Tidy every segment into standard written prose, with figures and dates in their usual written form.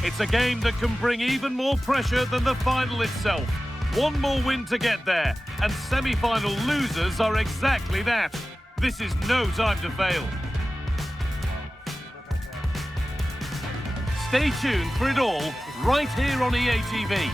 It's a game that can bring even more pressure than the final itself. One more win to get there, and semi-final losers are exactly that. This is no time to fail. Stay tuned for it all, right here on EA TV.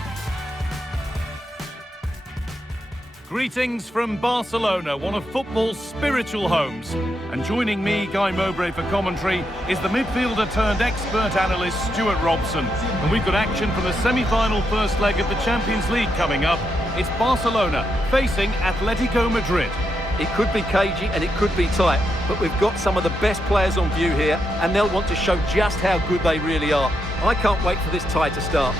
Greetings from Barcelona, one of football's spiritual homes. And joining me, Guy Mowbray, for commentary is the midfielder-turned-expert analyst Stuart Robson. And we've got action from the semi-final first leg of the Champions League coming up. It's Barcelona facing Atlético Madrid. It could be cagey and it could be tight, but we've got some of the best players on view here, and they'll want to show just how good they really are. I can't wait for this tie to start.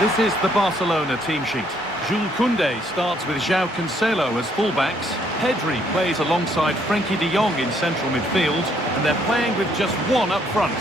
This is the Barcelona team sheet. Jules Koundé starts with João Cancelo as fullbacks. Pedri plays alongside Frenkie de Jong in central midfield, and they're playing with just one up front.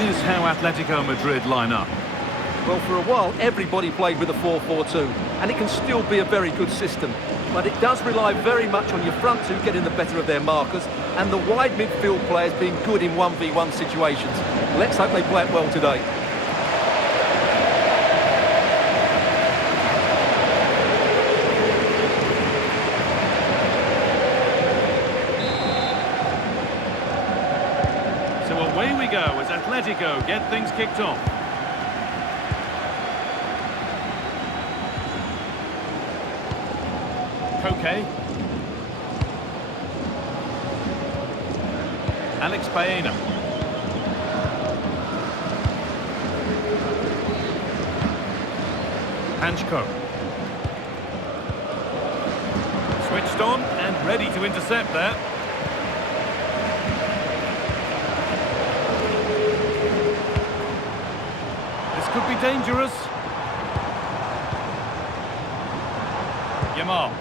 Here's how Atlético Madrid line up. Well, for a while, everybody played with a 4-4-2, and it can still be a very good system. But it does rely very much on your front two getting the better of their markers, and the wide midfield players being good in 1v1 situations. Let's hope they play it well today. So away we go as Atletico get things kicked off. Koke. Alex Baena. Hanchko. Switched on and ready to intercept there. This could be dangerous. Yamal.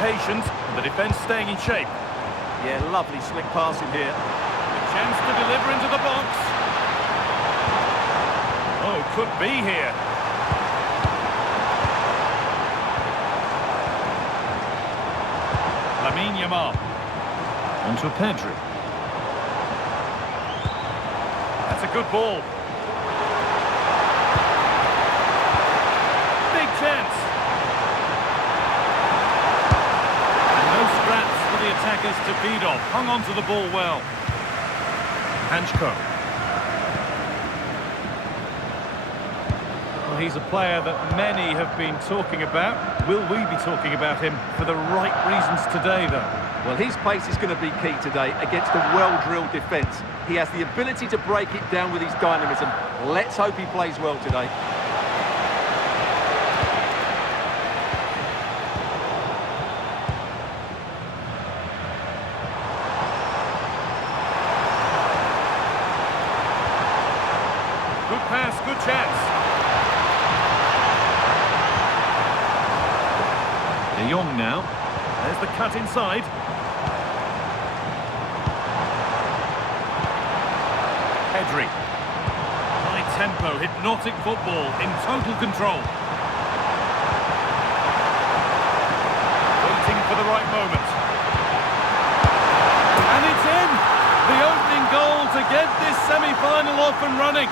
Patient, and the defence staying in shape. Yeah, lovely slick passing here. A chance to deliver into the box. Oh, could be here. Lamine Yamal. Onto Pedri. That's a good ball. Big chance. The attackers to feed off, hung on to the ball well. Hanchko. Well, he's a player that many have been talking about. Will we be talking about him for the right reasons today, though? Well, his pace is going to be key today against a well-drilled defence. He has the ability to break it down with his dynamism. Let's hope he plays well today. Good pass, good chance. De Jong now. There's the cut inside. Pedri. High tempo, hypnotic football in total control. for the right moment. And it's in! The opening goal to get this semi-final off and running.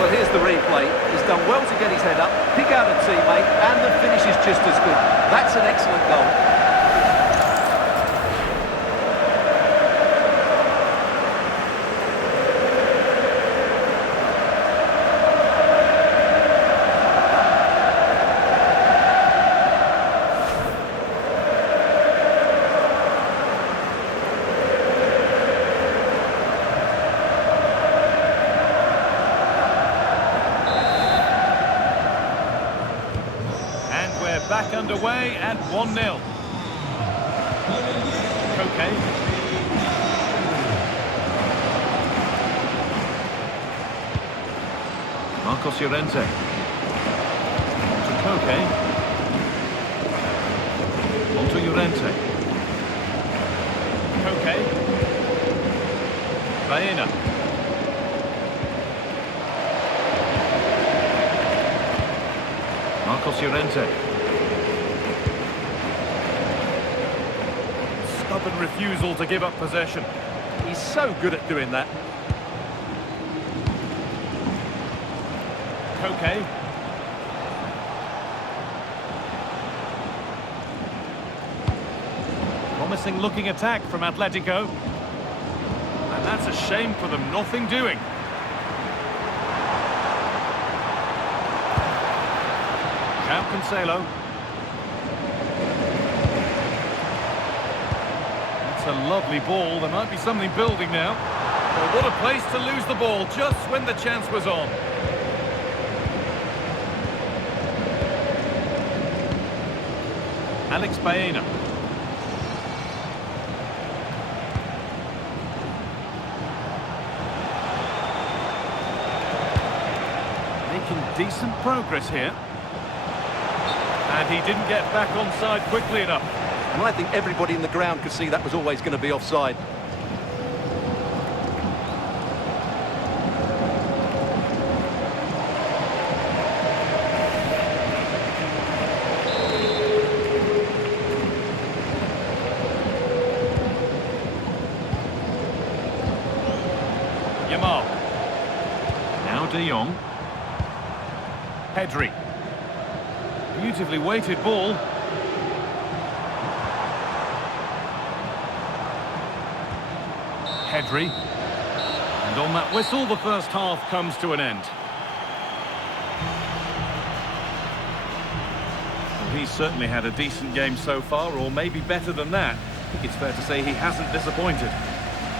Well, here's the replay. He's done well to get his head up, pick out a teammate, and the finish is just as good. That's an excellent goal. Back underway at 1-0. Koke. Marcos Llorente. To Koke. On to Llorente. Koke. Baena. Marcos Llorente. Stubborn refusal to give up possession. He's so good at doing that. Koke. Promising looking attack from Atletico. And that's a shame for them, nothing doing. João Cancelo. It's a lovely ball. There might be something building now. Well, what a place to lose the ball just when the chance was on. Alex Baena. Making decent progress here. And he didn't get back onside quickly enough. And I think everybody in the ground could see that was always going to be offside. Yamal. Now De Jong. Pedri. Beautifully weighted ball. Pedri. And on that whistle, the first half comes to an end. Well, he's certainly had a decent game so far, or maybe better than that. It's fair to say he hasn't disappointed.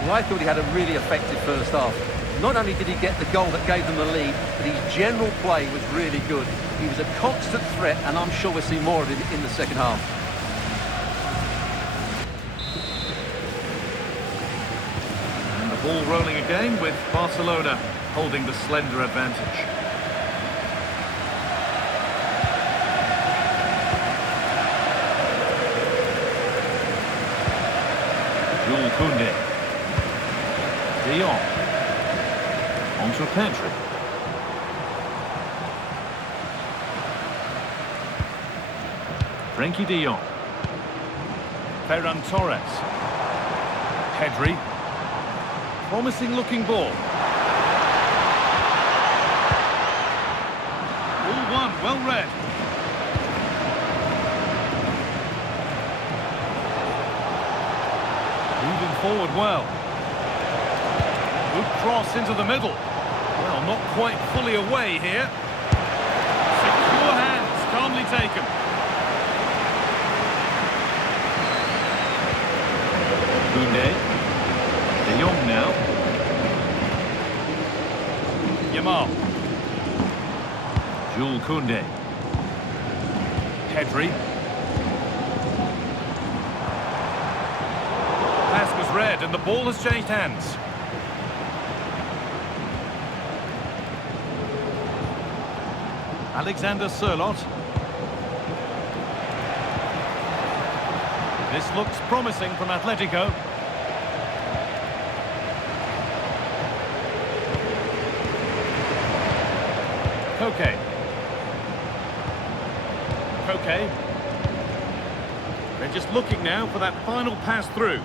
Well, I thought he had a really effective first half. Not only did he get the goal that gave them the lead, but his general play was really good. He was a constant threat, and I'm sure we'll see more of him in the second half. And the ball rolling again with Barcelona holding the slender advantage. Jules Koundé. De Jong. On to Pedri. Frenkie de Jong. Ferran Torres. Pedri. Promising looking ball. All one, well read. Moving forward well. Good cross into the middle. Well, not quite fully away here. Secure hands, calmly taken. Koundé. De Jong now. Yamal. Jules Koundé. Pedri. Pass was read and the ball has changed hands. Alexander Sørloth. This looks promising from Atletico. Koke. Koke. They're just looking now for that final pass through.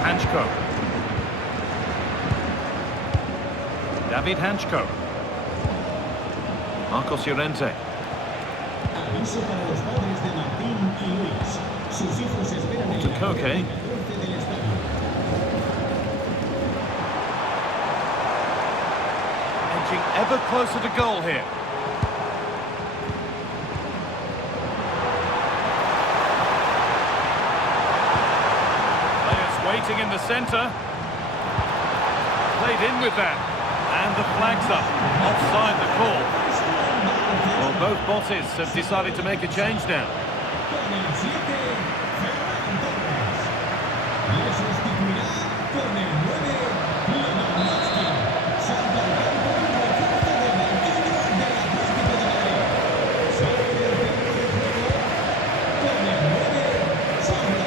Hanchko. David Hanchko. Marcos Llorente. Aviso para los padres de Martín y Luis. Sus hijos esperan en la Koke. calle 14 del estadio. Edging ever closer to goal here. Players waiting in the centre. Played in with that. And the flag's up. Offside the call. Well, both bosses have decided to make a change now. Con el 7, Ferran Torres. Le sustituirá con el 9, Lewandowski. Salta al campo un refuerzo de banquillo del Atlético de Madrid. Sale del terreno de juego con el 9, Salta.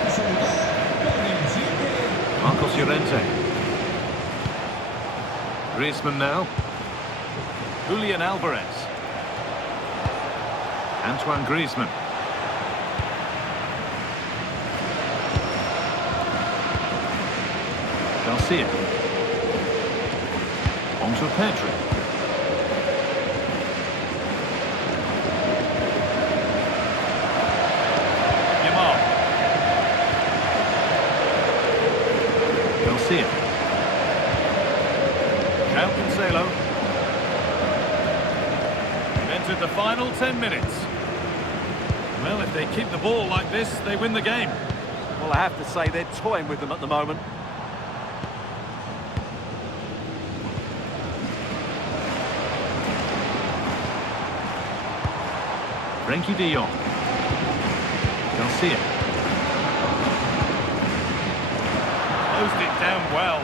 Entrará en su lugar con el 7. Marcos Llorente. Griezmann now. Julian Alvarez. Antoine Griezmann. Garcia. On to Pedri. Yamal. Garcia. João Cancelo. Entered the final 10 minutes. Well, if they keep the ball like this, they win the game. Well, I have to say they're toying with them at the moment. Frenkie de Jong. Garcia. Closed it down well.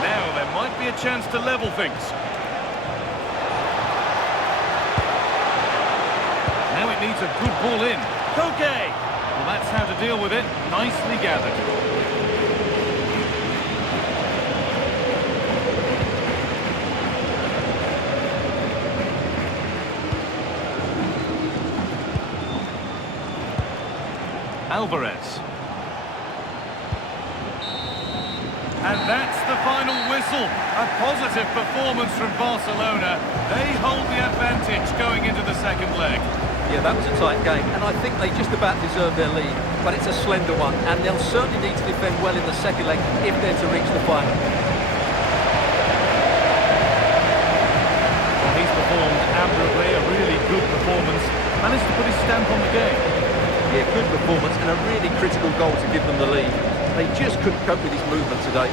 Now there might be a chance to level things. Now it needs a good ball in. Koke! Well, that's how to deal with it. Nicely gathered. Alvarez. And that's the final whistle. A positive performance from Barcelona. They hold the advantage going into the second leg. Yeah, that was a tight game, and I think they just about deserve their lead. But it's a slender one, and they'll certainly need to defend well in the second leg if they're to reach the final. Well, he's performed admirably, a really good performance. Managed to put his stamp on the game. Yeah, good performance and a really critical goal to give them the lead. They just couldn't cope with his movement today.